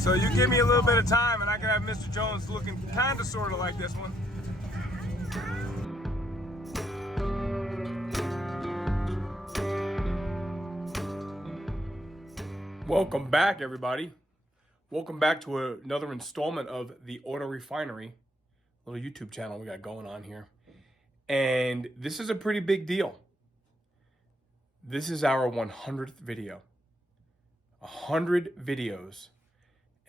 So you give me a little bit of time and I can have Mr. Jones looking kind of sort of like this one. Welcome back, everybody. Welcome back to another installment of the Auto Refinery, little YouTube channel we got going on here. And this is a pretty big deal. This is our 100th video. 100 videos.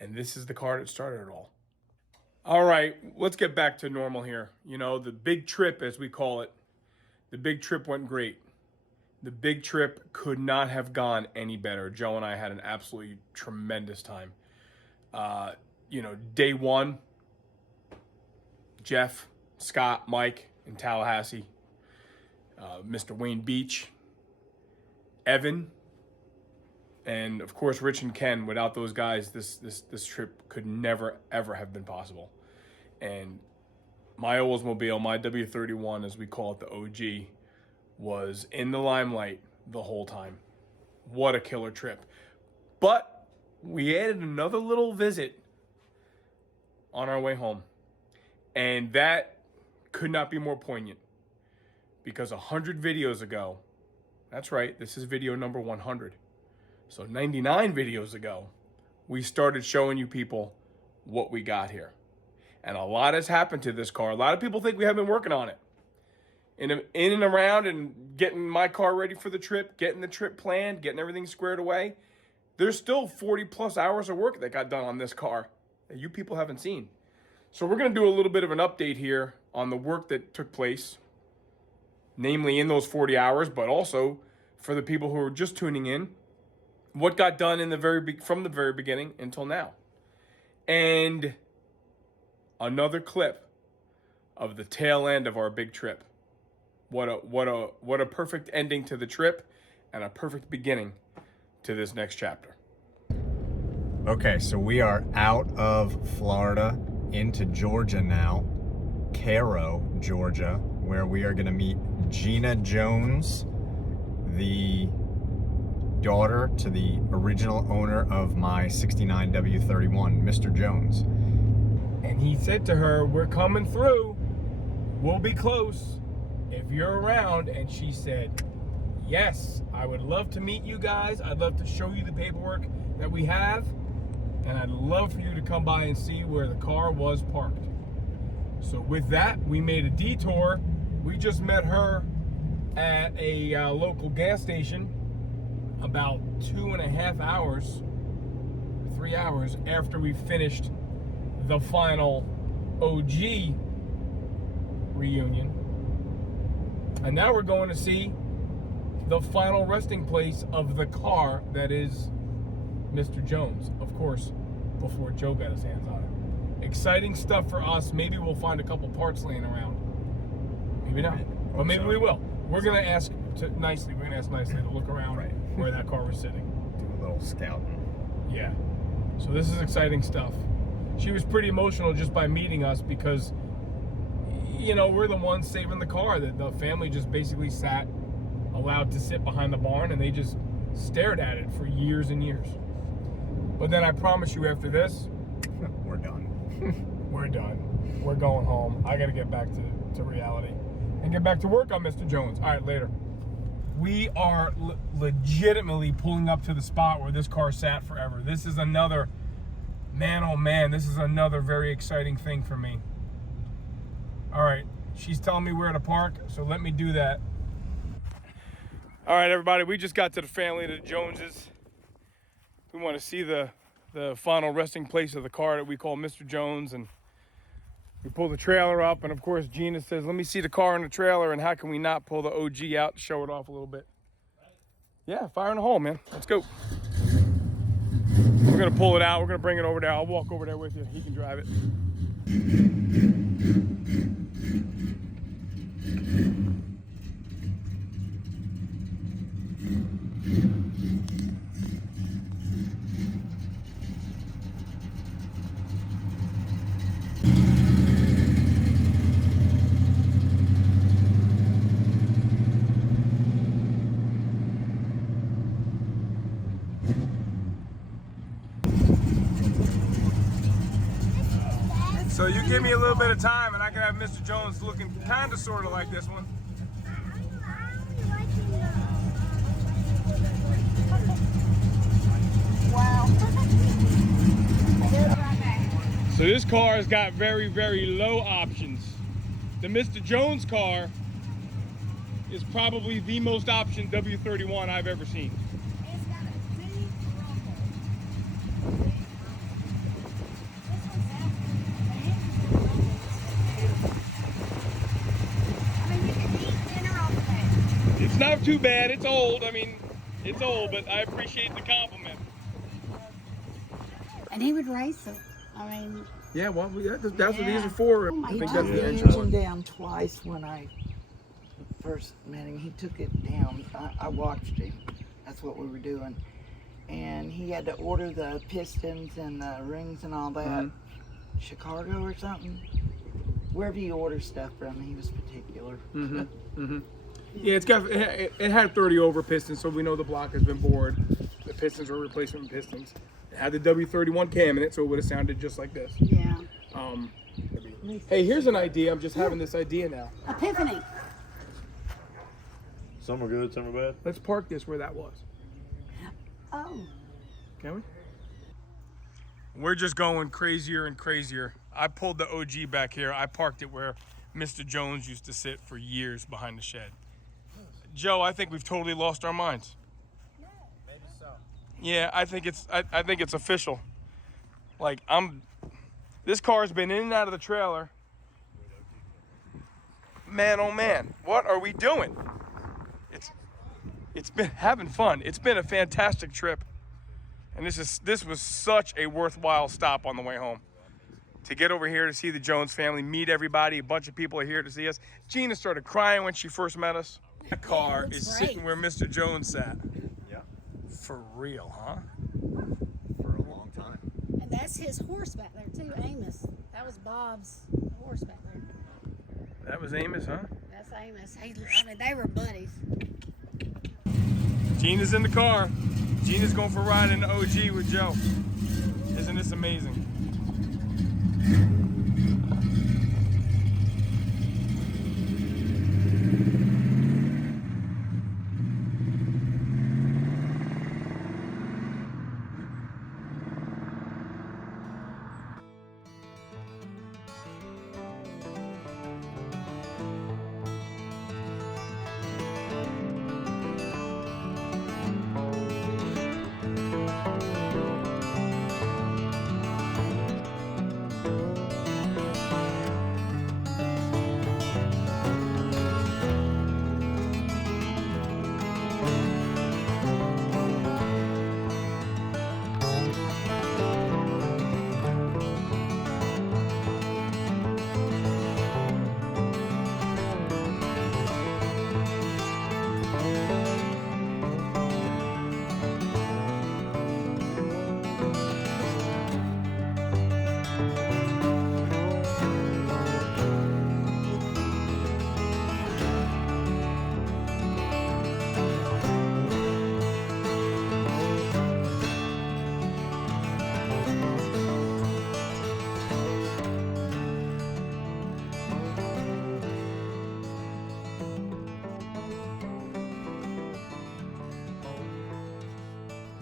And this is the car that started it all. All right, let's get back to normal here. You know, the big trip, as we call it, the big trip went great. The big trip could not have gone any better. Joe and I had an absolutely tremendous time. You know, day one, Jeff, Scott, Mike in Tallahassee, Mr. Wayne Beach, Evan, and of course Rich and Ken. Without those guys, this trip could never ever have been possible. And my Oldsmobile, my W-31, as we call it, the OG, was in the limelight the whole time. What a killer trip. But we added another little visit on our way home. And that could not be more poignant. Because 100 videos ago, that's right, this is video number 100. So 99 videos ago, we started showing you people what we got here. And a lot has happened to this car. A lot of people think we have been working on it. In and around and getting my car ready for the trip, getting the trip planned, getting everything squared away. There's still 40 plus hours of work that got done on this car that you people haven't seen. So we're going to do a little bit of an update here on the work that took place, namely in those 40 hours, but also for the people who are just tuning in, what got done in from the very beginning until now. And another clip of the tail end of our big trip. What a perfect ending to the trip and a perfect beginning to this next chapter. Okay, so we are out of Florida into Georgia now, Cairo, Georgia, where we are going to meet Gina Jones, the daughter to the original owner of my 69 W-31, Mr. Jones. And he said to her, "We're coming through. We'll be close if you're around." And she said, "Yes, I would love to meet you guys. I'd love to show you the paperwork that we have. And I'd love for you to come by and see where the car was parked." So with that, we made a detour. We just met her at a local gas station about 2.5 hours, 3 hours after we finished the final OG reunion. And now we're going to see the final resting place of the car that is Mr. Jones, of course, before Joe got his hands on it. Exciting stuff for us. Maybe we'll find a couple parts laying around. Maybe not, but maybe we will. We're going to ask nicely to look around where that car was sitting. Do a little scouting. Yeah. So this is exciting stuff. She was pretty emotional just by meeting us because, you know, we're the ones saving the car. The family just basically sat, allowed to sit behind the barn, and they just stared at it for years and years. But then I promise you, after this, we're done. We're done. We're going home. I got to get back to reality and get back to work on Mr. Jones. All right, later. We are legitimately pulling up to the spot where this car sat forever. This is another, man, oh man, this is another very exciting thing for me. All right, she's telling me where to park, so let me do that. All right, everybody, we just got to the family, the Joneses. We want to see the final resting place of the car that we call Mr. Jones, and we pull the trailer up, and of course Gina says, "Let me see the car in the trailer," and how can we not pull the OG out to show it off a little bit? Yeah, fire in the hole, man. Let's go. We're gonna pull it out. We're gonna bring it over there. I'll walk over there with you. He can drive it. So you give me a little bit of time and I can have Mr. Jones looking kind of sort of like this one. Wow. So this car has got very, very low options. The Mr. Jones car is probably the most optioned W-31 I've ever seen. It's got a deep rumble. I mean, you can eat dinner off of that. It's not too bad. It's old. I mean, it's old, but I appreciate the compliment. And he would race it. I mean, Yeah, well, that's what these are for. Oh my I think God. that's The the engine engine. down twice when I first met him. He took it down. I watched him. That's what we were doing. And he had to order the pistons and the rings and all that. Chicago or something. Wherever you order stuff from, he was particular. Yeah, it had 30 over pistons, so we know the block has been bored. The pistons were replacement pistons. It had the W-31 cam in it, so it would have sounded just like this. yeah. Hey, here's an idea. I'm just having this idea now. Epiphany. Some are good, some are bad. Let's park this where that was. Oh. Can we? We're just going crazier and crazier. I pulled the OG back here. I parked it where Mr. Jones used to sit for years behind the shed. Joe, I think we've totally lost our minds. Maybe so. Yeah, I think it's official. Like this car's been in and out of the trailer. Man, oh man, what are we doing? It's been having fun. It's been a fantastic trip. And this was such a worthwhile stop on the way home. To get over here to see the Jones family, meet everybody, a bunch of people are here to see us. Gina started crying when she first met us. That car is sitting where Mr. Jones sat. Yeah. For real, huh? For a long time. And that's his horse back there too, Amos. That was Bob's horse back there. That was Amos, huh? That's Amos. I mean, they were buddies. Gina's in the car. Gina's going for a ride in the OG with Joe. Isn't this amazing?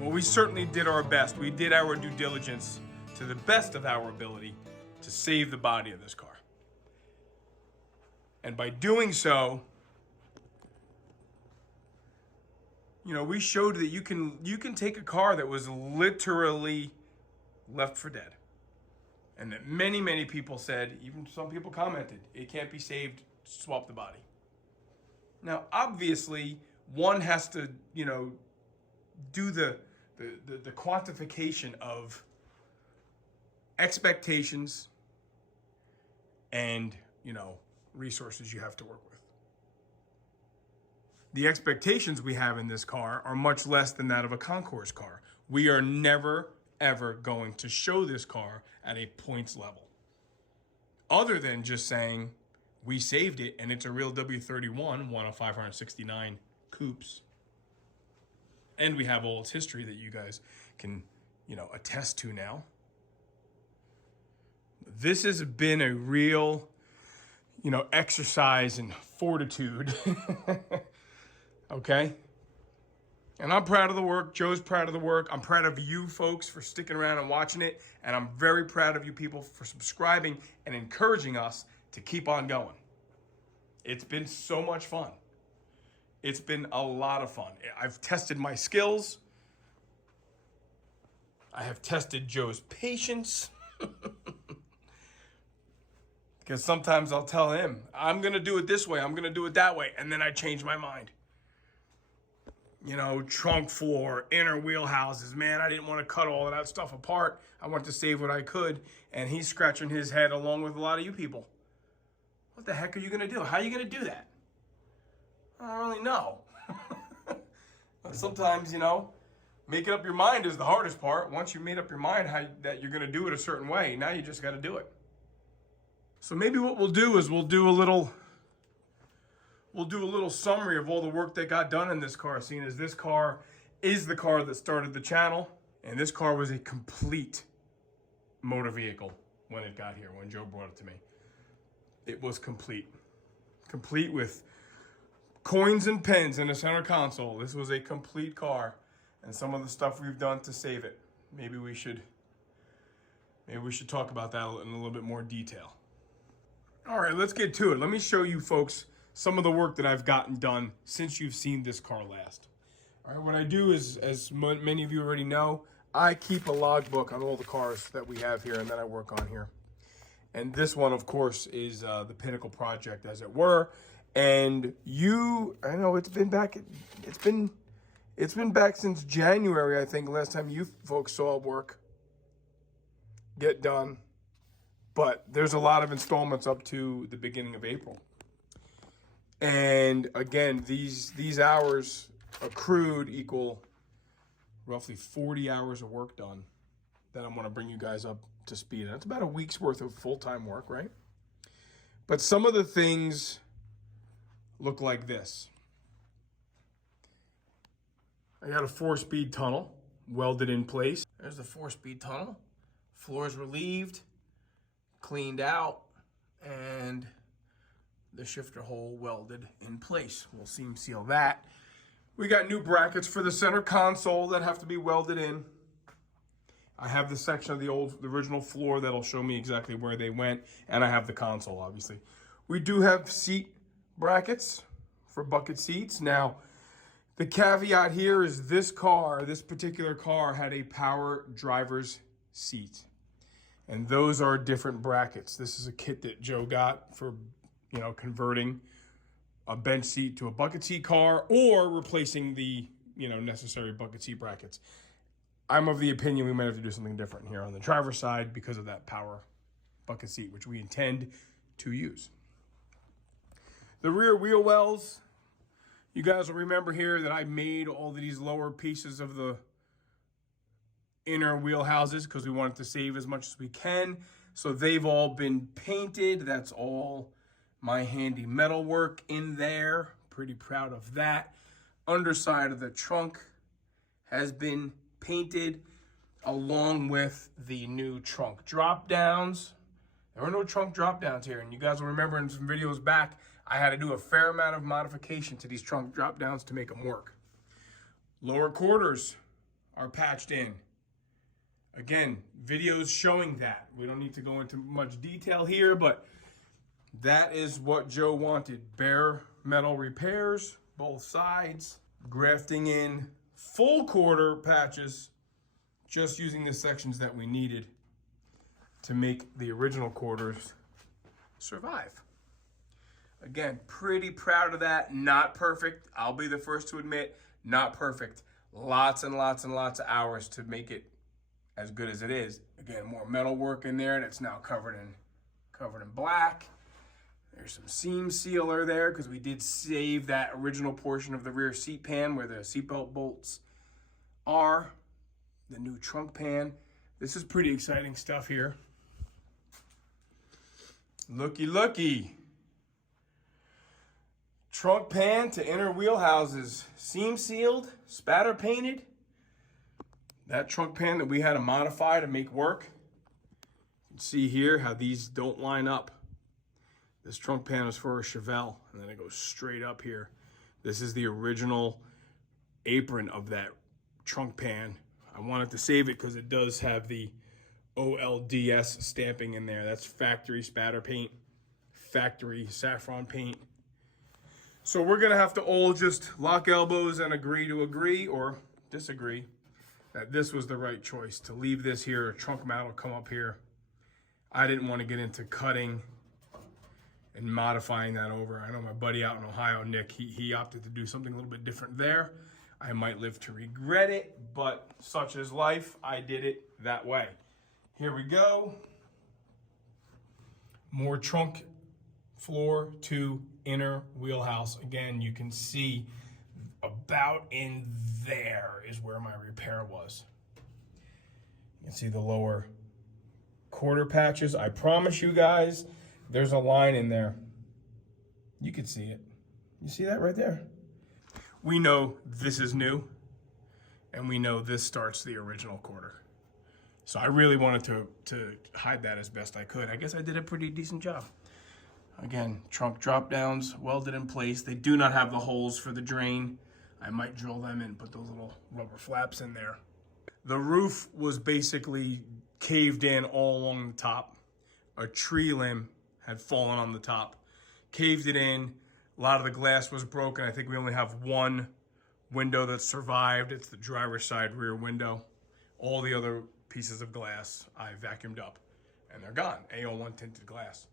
Well, we certainly did our best. We did our due diligence to the best of our ability to save the body of this car. And by doing so, you know, we showed that you can take a car that was literally left for dead. And that many, many people said, even some people commented, it can't be saved, swap the body. Now, obviously, one has to, you know, do the quantification of expectations and, you know, resources you have to work with. The expectations we have in this car are much less than that of a concours car. We are never, ever going to show this car at a points level. Other than just saying, we saved it and it's a real W-31, one of 569 coupes. And we have all its history that you guys can, you know, attest to now. This has been a real, exercise in fortitude. Okay? And I'm proud of the work. Joe's proud of the work. I'm proud of you folks for sticking around and watching it. And I'm very proud of you people for subscribing and encouraging us to keep on going. It's been so much fun. It's been a lot of fun. I've tested my skills. I have tested Joe's patience. Because sometimes I'll tell him, I'm going to do it this way, I'm going to do it that way, and then I change my mind. Trunk floor, inner wheel houses. Man, I didn't want to cut all of that stuff apart. I wanted to save what I could. And he's scratching his head along with a lot of you people. What the heck are you going to do? How are you going to do that? I don't really know. But sometimes, making up your mind is the hardest part. Once you made up your mind that you're going to do it a certain way, now you just got to do it. So maybe what we'll do is we'll do a little summary of all the work that got done in this car, seeing as this car is the car that started the channel, and this car was a complete motor vehicle when it got here, when Joe brought it to me. It was complete with coins and pens in the center console. This was a complete car, and some of the stuff we've done to save it. Maybe we should talk about that in a little bit more detail. All right, let's get to it. Let me show you folks some of the work that I've gotten done since you've seen this car last. All right, what I do is, as many of you already know, I keep a logbook on all the cars that we have here and that I work on here. And this one, of course, is the Pinnacle project, as it were. And I know it's been back since January, I think, last time you folks saw work get done. But there's a lot of installments up to the beginning of April. And again, these hours accrued equal roughly 40 hours of work done that I'm going to bring you guys up to speed. And that's about a week's worth of full-time work, right? But some of the things look like this. I got a 4-speed tunnel welded in place. There's the 4-speed tunnel. Floors relieved, cleaned out, and the shifter hole welded in place. We'll seam seal that. We got new brackets for the center console that have to be welded in. I have the section of the original floor that'll show me exactly where they went, and I have the console, obviously. We do have seat brackets for bucket seats. Now, the caveat here is this particular car had a power driver's seat. And those are different brackets. This is a kit that Joe got for, converting a bench seat to a bucket seat car or replacing the, necessary bucket seat brackets. I'm of the opinion we might have to do something different here on the driver's side because of that power bucket seat, which we intend to use. The rear wheel wells, you guys will remember here that I made all of these lower pieces of the inner wheel houses because we wanted to save as much as we can. So they've all been painted. That's all my handy metal work in there. Pretty proud of that. Underside of the trunk has been painted along with the new trunk drop downs. There were no trunk drop downs here, and you guys will remember in some videos back I had to do a fair amount of modification to these trunk drop downs to make them work. Lower quarters are patched in. Again, videos showing that. We don't need to go into much detail here, but that is what Joe wanted. Bare metal repairs, both sides, grafting in full quarter patches, just using the sections that we needed to make the original quarters survive. Again, pretty proud of that. Not perfect. I'll be the first to admit, not perfect. Lots and lots and lots of hours to make it as good as it is. Again, more metal work in there, and it's now covered in black. There's some seam sealer there because we did save that original portion of the rear seat pan where the seatbelt bolts are. The new trunk pan. This is pretty exciting stuff here. Looky, looky. Trunk pan to inner wheel houses. Seam sealed, spatter painted. That trunk pan that we had to modify to make work. You can see here how these don't line up. This trunk pan is for a Chevelle, and then it goes straight up here. This is the original apron of that trunk pan. I wanted to save it because it does have the OLDS stamping in there. That's factory spatter paint, factory saffron paint. So we're gonna have to all just lock elbows and agree to agree or disagree that this was the right choice to leave this here. A trunk mount will come up here. I didn't want to get into cutting and modifying that over. I know my buddy out in Ohio, Nick, he opted to do something a little bit different there. I might live to regret it, but such is life. I did it that way. Here we go. More trunk floor to inner wheelhouse. Again, you can see about in there is where my repair was. You can see the lower quarter patches. I promise you guys, there's a line in there. You can see it. You see that right there? We know this is new, and we know this starts the original quarter. So I really wanted to hide that as best I could. I guess I did a pretty decent job. Again, trunk drop downs, welded in place. They do not have the holes for the drain. I might drill them in, put those little rubber flaps in there. The roof was basically caved in all along the top. A tree limb had fallen on the top, caved it in. A lot of the glass was broken. I think we only have one window that survived. It's the driver's side rear window. All the other pieces of glass I vacuumed up, and they're gone. AO1 tinted glass,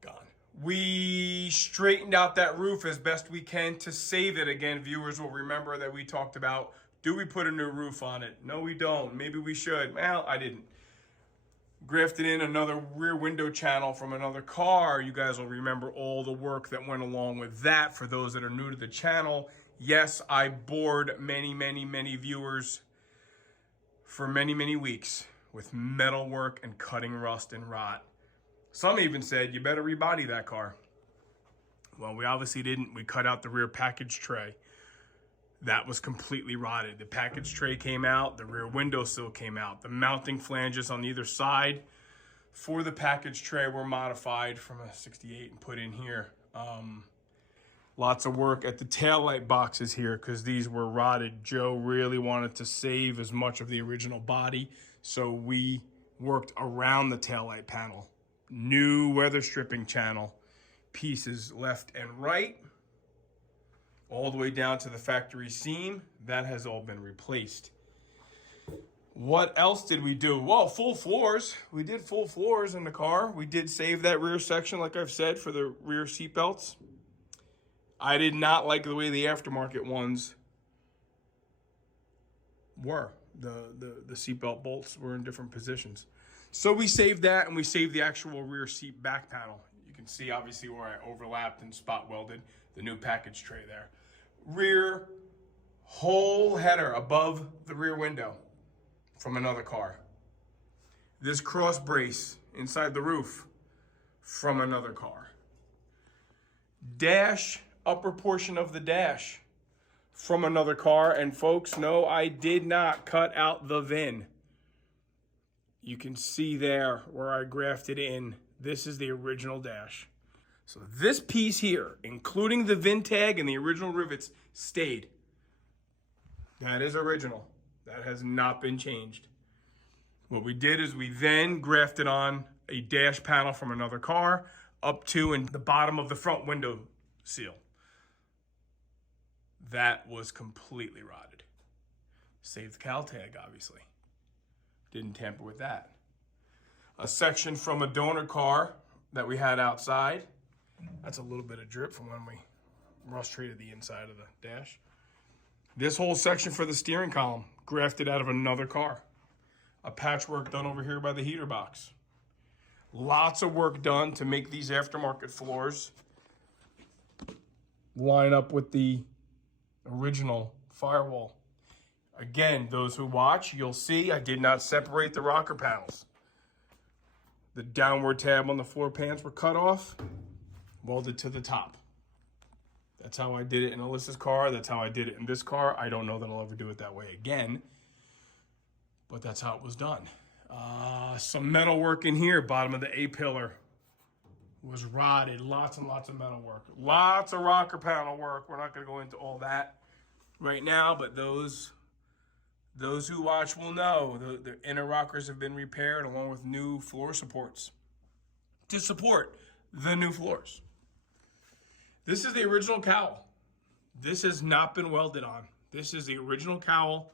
gone. We straightened out that roof as best we can to save it. Again, viewers will remember that we talked about, do we put a new roof on it? No, we don't. Maybe we should. Well, I didn't. Grafted in another rear window channel from another car. You guys will remember all the work that went along with that. For those that are new to the channel, yes, I bored many, many, many viewers for many, many weeks with metal work and cutting rust and rot. Some even said, you better rebody that car. Well, we obviously didn't. We cut out the rear package tray. That was completely rotted. The package tray came out, the rear window sill came out. The mounting flanges on either side for the package tray were modified from a 68 and put in here. Lots of work at the taillight boxes here because these were rotted. Joe really wanted to save as much of the original body, so we worked around the taillight panel. New weather stripping channel pieces left and right, all the way down to the factory seam. That has all been replaced. What else did we do? Well, full floors. We did full floors in the car. We did save that rear section, like I've said, for the rear seat belts. I did not like the way the aftermarket ones were. The seatbelt bolts were in different positions. So we saved that, and we saved the actual rear seat back panel. You can see obviously where I overlapped and spot welded the new package tray there. Rear whole header above the rear window from another car. This cross brace inside the roof from another car. Dash, upper portion of the dash from another car. And folks, no, I did not cut out the VIN. You can see there where I grafted in. This is the original dash. So this piece here, including the VIN tag and the original rivets, stayed. That is original. That has not been changed. What we did is we then grafted on a dash panel from another car up to and the bottom of the front window seal. That was completely rotted. Saved the cal tag, obviously. Didn't tamper with that. A section from a donor car that we had outside. That's a little bit of drip from when we rust treated the inside of the dash. This whole section for the steering column, grafted out of another car. A patchwork done over here by the heater box. Lots of work done to make these aftermarket floors line up with the original firewall. Again, those who watch, you'll see I did not separate the rocker panels. The downward tab on the floor pans were cut off, welded to the top. That's how I did it in Alyssa's car. That's how I did it in this car. I don't know that I'll ever do it that way again, but that's how it was done. Some metal work in here. Bottom of the A-pillar was rotted. Lots and lots of metal work. Lots of rocker panel work. We're not going to go into all that right now, but those who watch will know the inner rockers have been repaired along with new floor supports to support the new floors. This is the original cowl. This has not been welded on. This is the original cowl.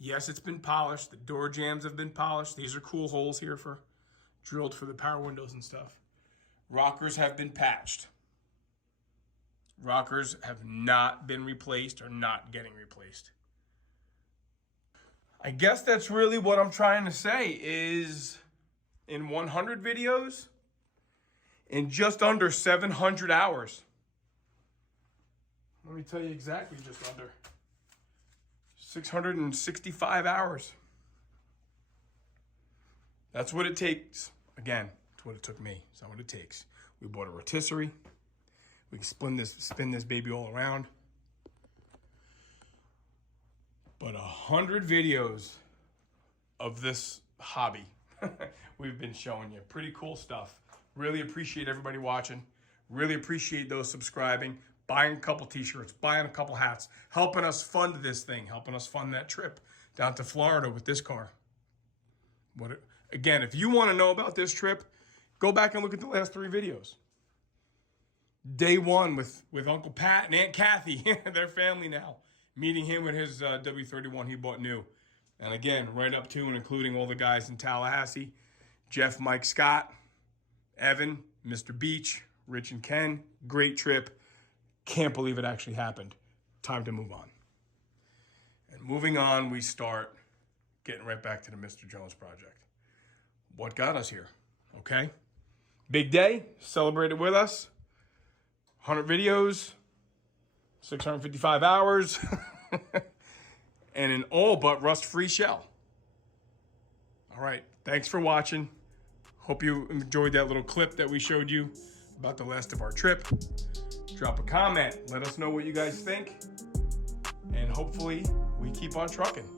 Yes, it's been polished. The door jambs have been polished. These are cool holes here for drilled for the power windows and stuff. Rockers have been patched. Rockers have not been replaced or not getting replaced. I guess that's really what I'm trying to say is in 100 videos, in just under 700 hours. Let me tell you exactly, just under 665 hours. That's what it takes. Again, it's what it took me. It's not what it takes. We bought a rotisserie. We can spin this baby all around. But 100 videos of this hobby we've been showing you. Pretty cool stuff. Really appreciate everybody watching. Really appreciate those subscribing, buying a couple t-shirts, buying a couple hats, helping us fund this thing, helping us fund that trip down to Florida with this car. Again, if you want to know about this trip, go back and look at the last 3 videos. Day 1 with Uncle Pat and Aunt Kathy, their family now, meeting him with his W-31 he bought new. And again, right up to and including all the guys in Tallahassee, Jeff, Mike, Scott, Evan, Mr. Beach, Rich and Ken. Great trip. Can't believe it actually happened. Time to move on. And moving on, we start getting right back to the Mr. Jones project. What got us here, okay? Big day, celebrate it with us. 100 videos, 655 hours, and an all but rust-free shell. All right, thanks for watching. Hope you enjoyed that little clip that we showed you about the last of our trip. Drop a comment, let us know what you guys think, and hopefully we keep on trucking.